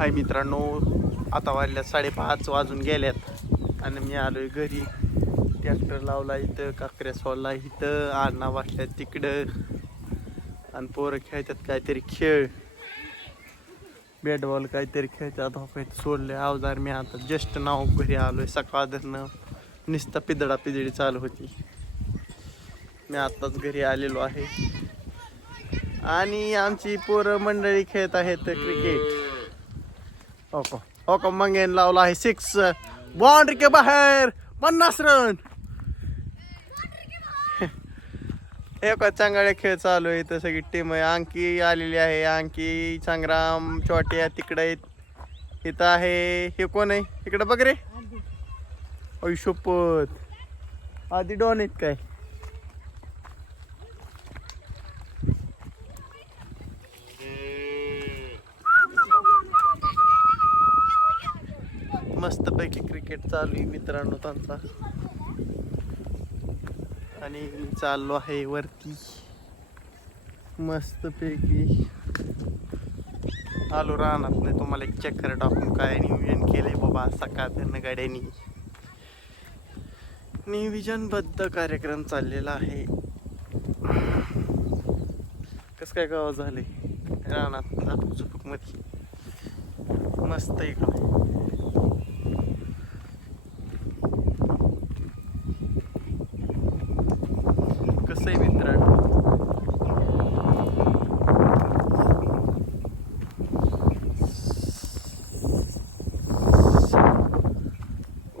हाय मित्रांनो आता वाजल्या साडेपाच वाजून गेल्यात. आणि मी आलोय घरी. ट्रॅक्टर लावला इथं काकऱ्या सोडला इथं आणा वाटल्या तिकडं. आणि पोरं खेळतात काहीतरी खेळ. बॅट बॉल काहीतरी खेळतात हॉकायचं सोडले. अवजार मी आता जस्ट नाव घरी आलोय. सकाळ धरणं. नुसता पिदडा पिदडी चालू होती. मी आत्ताच घरी आलेलो आहे. आणि आमची पोरं मंडळी खेळत आहेत क्रिकेट ओको. का हो का मंगेन लावला आहे. सिक्स uh, बाउंड्री के बाहेर. पन्नास रन एक का चांगले खेळ चालू आहे. इथं सगळी टीम आहे. अंकी आलेली आहे. अंकी संग्राम छोट्या तिकडे आहेत. इथं आहे. हे कोण आहे? इकडं बघ रे. शपथ. आधी डॉन आहेत काय? मस्तपैकी क्रिकेट चालू आहे मित्रांनो त्यांचा आणि चाललो आहे वरती. मस्तपैकी. आलो राहणार नाही तुम्हाला एक चक्कर टाकून काय नियोजन केलंय बाबा सकाळ गाड्यांनी. नियोजनबद्ध कार्यक्रम चाललेला आहे. कसं काय गाव झाले रानात झापक झुपकमध्ये. मस्त इकडे कसं आहे मित्रांनो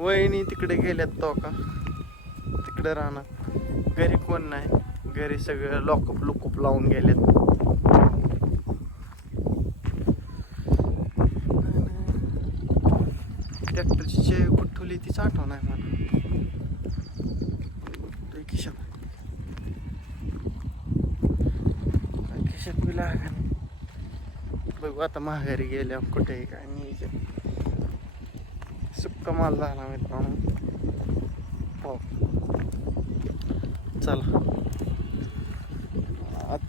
वहिनी तिकडे गेल्यात तो का? तिकडे राहणार. घरी कोण नाही. घरी सगळं लॉकअप लुकअप लावून गेलेत. ट्रॅक्टरची चे कुठली तीच आठवण आहे मला. ते खिशात खिशात बी लागेल बघू आता माघारी गेल्या कुठे काय नाही सुक्का माल झाला मित्रांनो. हो चला. आज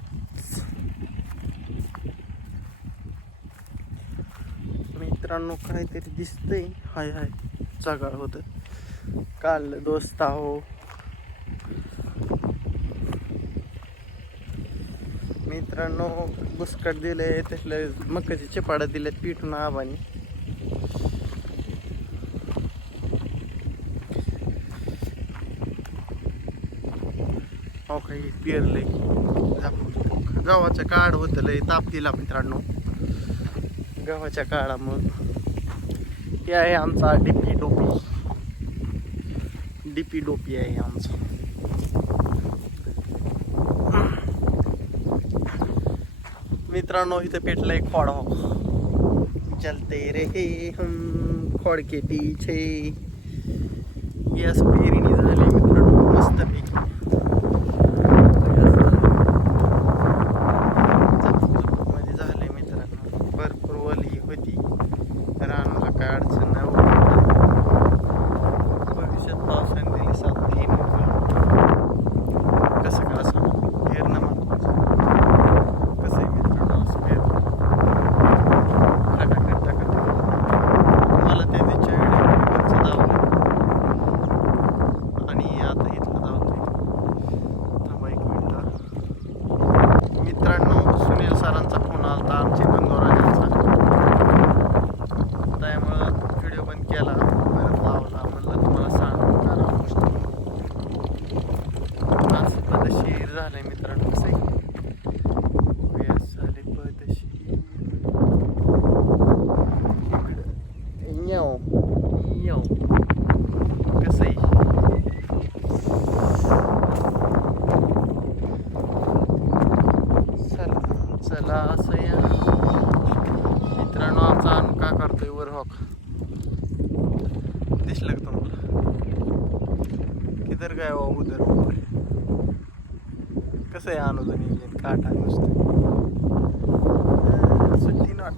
मित्रांनो काहीतरी दिसतंय. हाय हाय. सकाळ होत. काल दोस्त आहो. मित्रांनो बुसकट दिले त्यातले मकाचे चिपाडा दिलेत पिठून आबानी. हो काही पेरलंय गव्हाचं काढ होतं लय ताप दिला मित्रांनो. गव्हाच्या मग हे आहे आमचा डीपी डोपी. डीपी डोपी आहे आमचा. मित्रांनो इथं पेटलं खोडा खोड. हो चलते रे हम खोड के पीछे यस पेरणी झाली मित्रांनो मस्त पैकी Dağ, Çimen Koray. किधर काय हो, वा उधर कसं आहे अनुचं नियोजन काटा नुसतं. अं, सुट्टी नॉट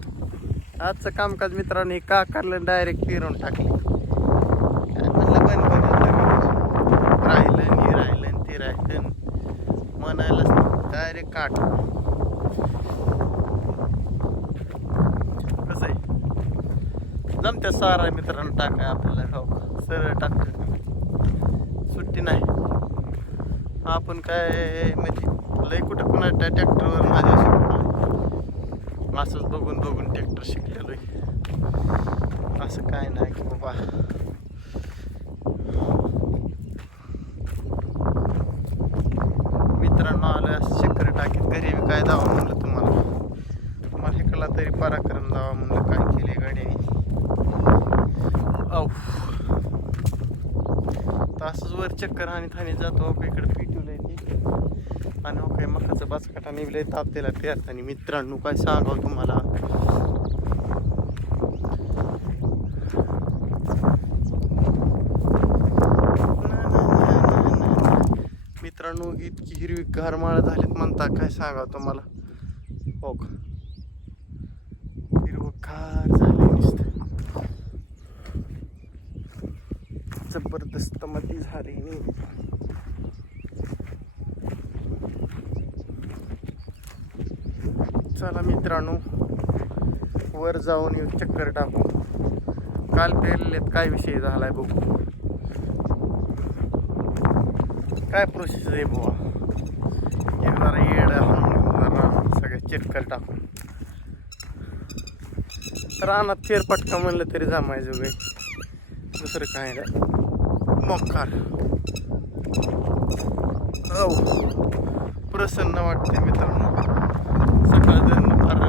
आजचं कामकाज मित्रांनो हे का करलं डायरेक्ट फिरून टाकले. काय म्हणलं बंद बंद राहिलं हे राहिलं ते राहिलं म्हणायलाच डायरेक्ट काट. कसं आहे? जमत्या सारा मित्रांनो टाकाय आपल्याला. हो सरळ टाक सुट्टी नाही. आपण काय म्हणजे लय कुठं कुणा ट्रॅक्टरवर माझ्या शिकलो असंच बघून बघून ट्रॅक्टर शिकलेलो असं काय नाही की बाबा मित्रांनो आलं असं चक्कर टाकीत घरी बी काय दावा म्हणलं तुम्हाला तुम्हाला इकडला तरी पराक्रम दावा म्हणलं काय केले गाड्याने औ तासच वर चक्कर आणि थाने जातो. इकडे पिटवलंय ती. आणि ओके काय मकाचं बाचकाटा निघलंय तापतेला त्याला आणि मित्रांनो काय सांगाव तुम्हाला? मित्रांनो इतकी हिरवी गारमाळ झालीत म्हणता काय सांगा तुम्हाला? हो का हिरवगार झाले नुसतं जबरदस्त झाली. नाही चला मित्रांनो वर जाऊन येऊ चक्कर टाकू. काल पेरलेत काय विषय झालाय बघू. काय प्रोसेस आहे बुवा? एक जरा येड हाणून जरा सगळे चक्कर टाकू रानात फेरपटका म्हणलं तरी जमायचं गे दुसरं काय नाही. मोकार औ प्रसन्न वाटते मित्रांनो. सकाळ फार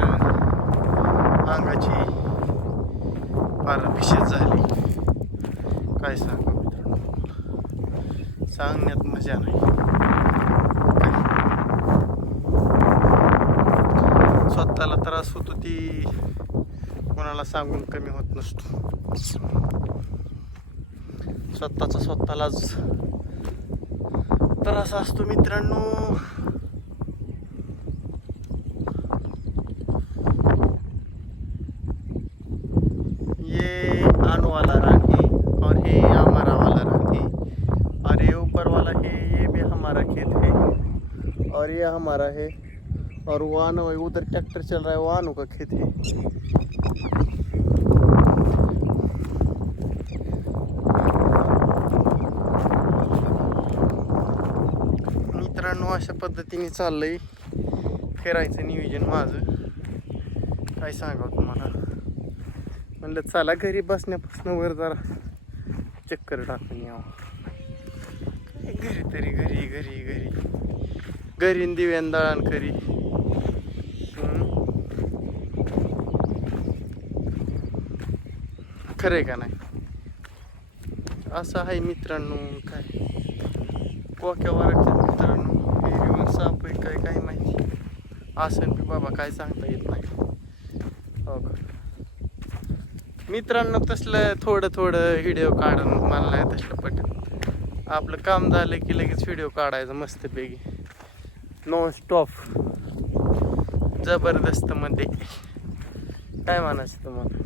अंगाची फार विशेष झाली. काय सांगा मित्रांनो? सांगण्यात मजा नाही. स्वतःला त्रास होतो ती कोणाला सांगून कमी होत नसतो. स्वतःचा स्वतःलाच तर असा असतो मित्रांनो. ये आनो वाला रानी और ये हमारा वाला रानी और ये ऊपर वाला है ये भी हमारा खेत है. और ये हमारा है और वो आनो उधर ट्रैक्टर चल रहा है वो आनो का खेत है मित्रांनो अशा पद्धतीने चाललंय. फिरायचं नियोजन माझं. काय सांगावं तुम्हाला? म्हणलं चला घरी बसण्यापासून वर जरा चक्कर टाकून यावं. घरी तरी घरी घरी घरी. घरी दिव्यान दळण करी. खरंय का नाही? असं आहे मित्रांनो काय? कोक्या वराच्या मित्रांनो विहिरीवर साप आहे काय काय माहिती असं बी बाबा काय सांगता येत नाही. हो का? मित्रांनो तसलं थोडं थोडं व्हिडिओ काढून मला नाही तसलं पटत आपलं काम झालं की लगेच व्हिडिओ काढायचं मस्तपैकी. नॉन स्टॉप जबरदस्त मध्ये काय म्हणायचं तुम्हाला?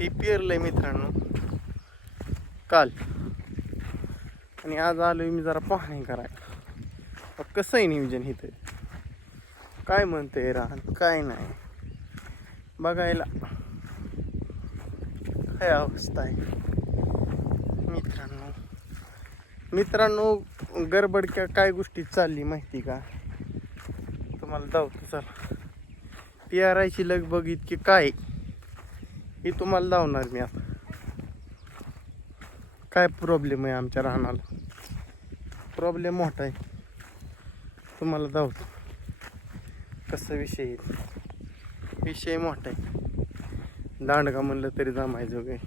हे पेरलंय मित्रांनो. काल. आणि आज आलोय मी जरा पाहणी करायला. मग कसं आहे नियोजन इथं? काय म्हणते रान? काय नाही. बघायला. काय अवस्था आहे? मित्रांनो. मित्रांनो गडबडक्या काय गोष्टी चालली माहिती का? तुम्हाला दावतो चला. आयची लगबग इतकी काय ही तुम्हाला लावणार मी आता. काय प्रॉब्लेम आहे आमच्या राहणाला प्रॉब्लेम मोठा आहे. तुम्हाला दावतो. कसं विषय आहे? विषय मोठा आहे. दांडगा म्हणलं तरी जमायचं काय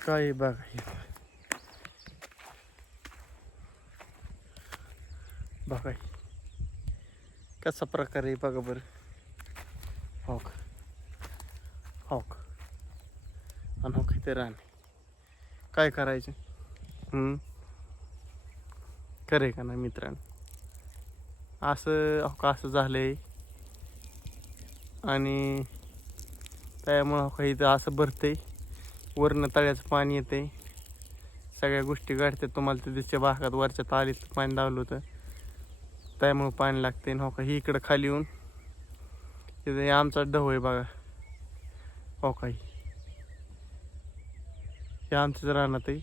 काय बघा बघा कसा प्रकार आहे बघा बरं. हो का आणि हो का इथे राहणे काय करायचं? करे का ना मित्रांनो? असं हो का असं झालंय? आणि त्यामुळं हो का इथं असं भरते वरनं तळ्याचं पाणी येते सगळ्या गोष्टी घडतात. तुम्हाला तिथे भागात वरच्या तालीत पाणी दावलं होतं. त्यामुळं पाणी लागते हो का ही इकडं खाली येऊन तिथे आमचा ढव आहे बघा. हो का हे आमच्याच रानात आहे.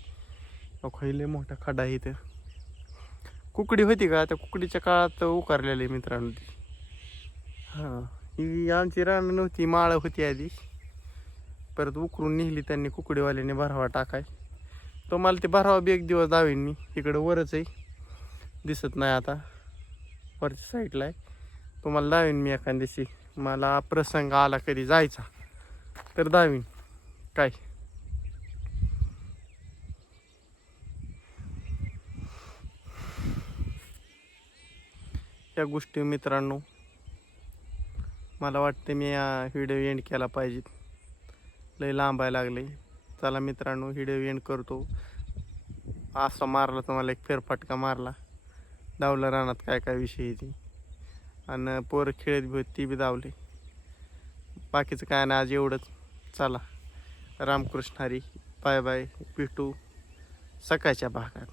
खैले लय मोठा खडा आहे इथं. कुकडी होती का? त्या कुकडीच्या काळात उकारलेली मित्रांनो ती. हां ही आमची रानं नव्हती माळ होती आधी. परत उकरून नेली त्यांनी कुकडीवाल्याने भरावा टाकाय. तो मला ते भरावा बी एक दिवस दावेन. मी इकडं वरच आहे. दिसत नाही आता. वरच्या साईडला आहे. तुम्हाला दावेन मी एखाद्याशी दिवशी. मला प्रसंग आला कधी जायचा. तर दावीन. काय? त्या गोष्टी मित्रांनो. मला वाटते मी या व्हिडिओ एंड केला पाहिजे. लय लांबायला लागले. चला मित्रांनो व्हिडिओ एंड करतो. असा मारला तुम्हाला एक फेरफटका मारला. धावलं रानात काय काय विषय आहे ती. आणि पोरं खेळत बी होती ती बी धावले. बाकीचं काय नाही आज एवढंच. चला. रामकृष्ण हरी. Bye bye. पिटू सकाळच्या भागात.